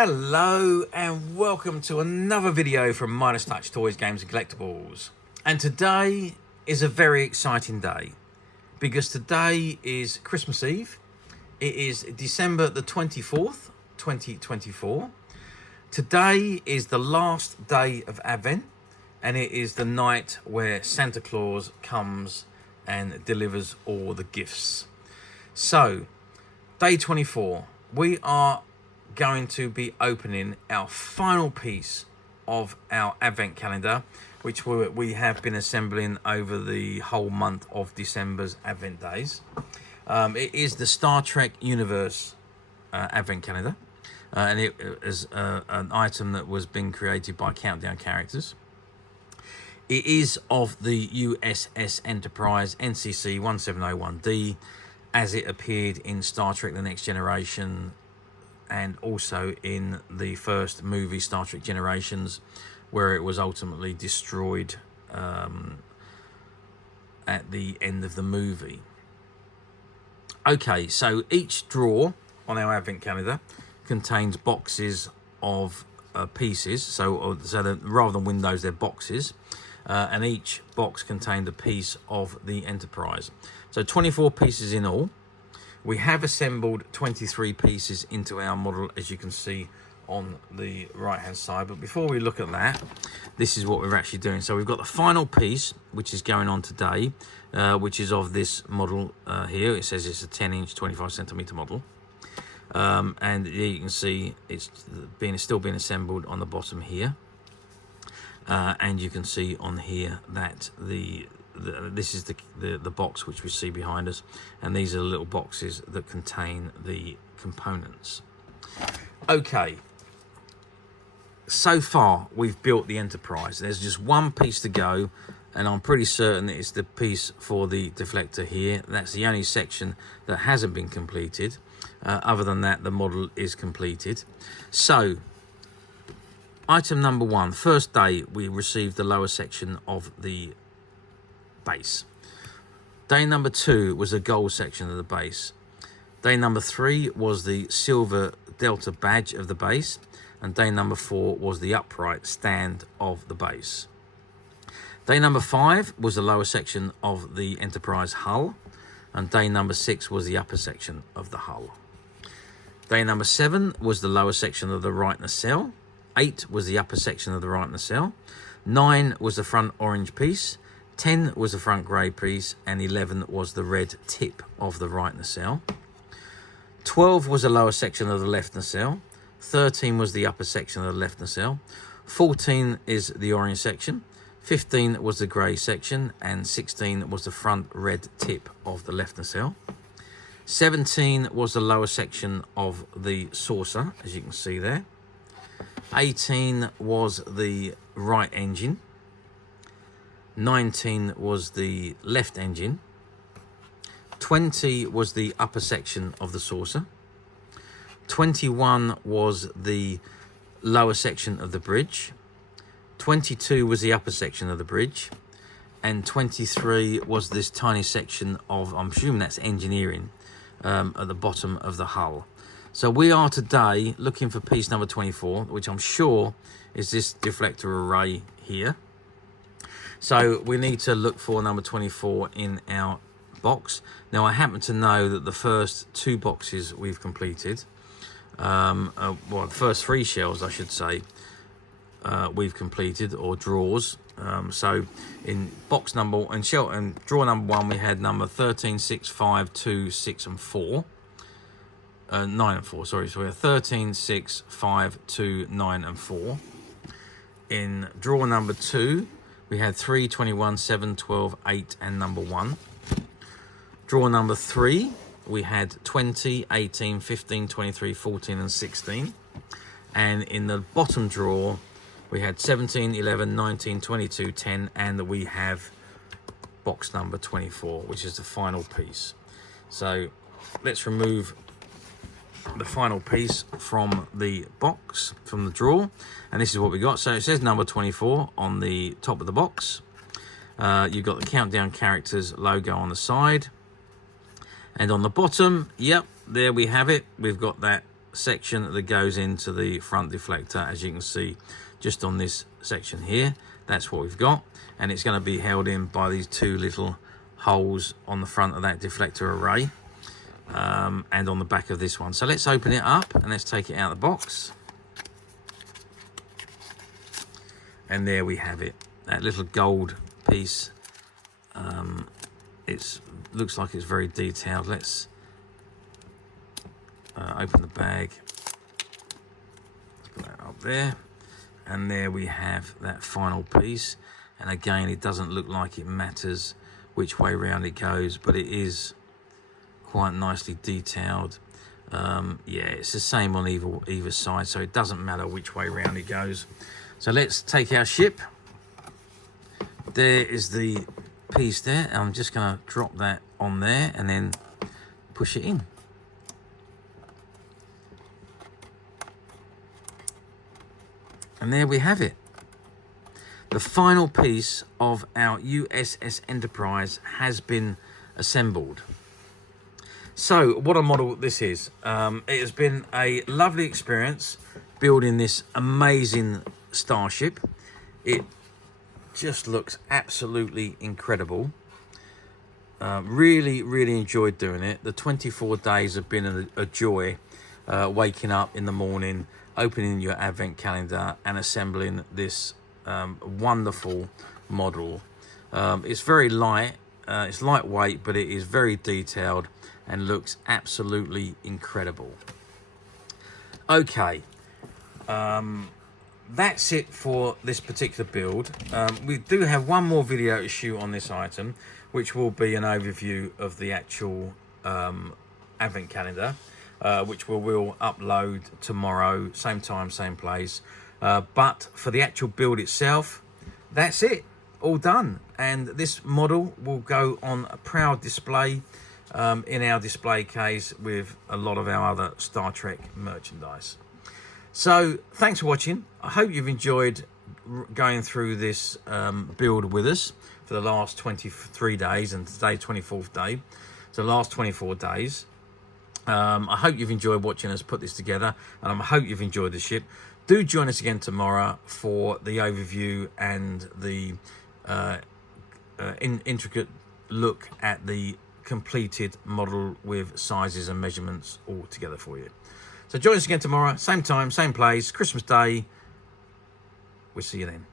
Hello and welcome to another video from Minus Touch Toys, Games and Collectibles. And today is a very exciting day because today is Christmas Eve. It is December the 24th, 2024. Today is the last day of Advent and it is the night where Santa Claus comes and delivers all the gifts. So, day 24, we are going to be opening our final piece of our advent calendar, which we have been assembling over the whole month of December's advent days. It is the Star Trek universe advent calendar, and it is an item that was being created by Countdown Characters. It is of the USS Enterprise NCC-1701D as it appeared in Star Trek The Next Generation and also in the first movie, Star Trek Generations, where it was ultimately destroyed at the end of the movie. Okay, so each drawer on our advent calendar contains boxes of pieces. So that rather than windows, they're boxes. And each box contained a piece of the Enterprise. So 24 pieces in all. We have assembled 23 pieces into our model, as you can see on the right hand side. But before we look at that, this is what we're actually doing. So we've got the final piece, which is going on today, which is of this model here. It says it's a 10-inch, 25-centimeter model. And here you can see it's still being assembled on the bottom here. And you can see on here that this is the box which we see behind us, and these are the little boxes that contain the components. Okay, so far we've built the Enterprise. There's just one piece to go, and I'm pretty certain that it's the piece for the deflector here. That's the only section that hasn't been completed. Other than that, the model is completed. So item number one, first day we received the lower section of the base. Day number two was the gold section of the base. Day number three was the silver Delta badge of the base, and day number four was the upright stand of the base. Day number five was the lower section of the Enterprise hull, and day number six was the upper section of the hull. Day number seven was the lower section of the right nacelle. 8 was the upper section of the right nacelle. 9 was the front orange piece. 10 was the front grey piece, and 11 was the red tip of the right nacelle. 12 was the lower section of the left nacelle. 13 was the upper section of the left nacelle. 14 is the orange section. 15 was the grey section, and 16 was the front red tip of the left nacelle. 17 was the lower section of the saucer, as you can see there. 18 was the right engine. 19 was the left engine. 20 was the upper section of the saucer. 21 was the lower section of the bridge. 22 was the upper section of the bridge. And 23 was this tiny section of, I'm assuming that's engineering, at the bottom of the hull. So we are today looking for piece number 24, which I'm sure is this deflector array here. So we need to look for number 24 in our box. Now I happen to know that the first two boxes we've completed, well, the first three shells I should say, we've completed, or drawers. So in box number and drawer number 1 we had number 13, 6, 5, 2, 6 and 4. 9 and 4, sorry. So we have 13, 6, 5, 2, 9 and 4. In drawer number 2, we had 3, 21, 7, 12, 8 and number 1. Drawer number 3, we had 20, 18, 15, 23, 14 and 16. And in the bottom drawer, we had 17, 11, 19, 22, 10, and we have box number 24, which is the final piece. So let's remove the final piece from the box, from the drawer, and this is what we got. So it says number 24 on the top of the box. You've got the Countdown Characters logo on the side, and on the bottom, yep, there we have it. We've got that section that goes into the front deflector, as you can see just on this section here. That's what we've got, and it's going to be held in by these two little holes on the front of that deflector array, and on the back of this one. So let's open it up and let's take it out of the box. And there we have it, that little gold piece. It looks like it's very detailed. Let's open the bag. Let's put that up there. And there we have that final piece. And again, it doesn't look like it matters which way round it goes, but it is quite nicely detailed. Yeah, it's the same on either side, so it doesn't matter which way round it goes. So let's take our ship. There is the piece there. I'm just going to drop that on there and then push it in. And there we have it. The final piece of our USS Enterprise has been assembled. So what a model this is. It has been a lovely experience building this amazing starship. It just looks absolutely incredible. Really enjoyed doing it. The 24 days have been a joy. Waking up in the morning, opening your advent calendar and assembling this wonderful model. It's very light, it's lightweight, but it is very detailed and looks absolutely incredible. Okay, that's it for this particular build. We do have one more video to shoot on this item, which will be an overview of the actual advent calendar, which we will upload tomorrow, same time, same place. But for the actual build itself, that's it, all done. And this model will go on a proud display in our display case with a lot of our other Star Trek merchandise. So thanks for watching. I hope you've enjoyed going through this build with us for the last 23 days, and today 24th day, so the last 24 days. I hope you've enjoyed watching us put this together, and I hope you've enjoyed the ship. Do join us again tomorrow for the overview and the intricate look at the completed model with sizes and measurements all together for you. So join us again tomorrow, same time, same place, Christmas Day. We'll see you then.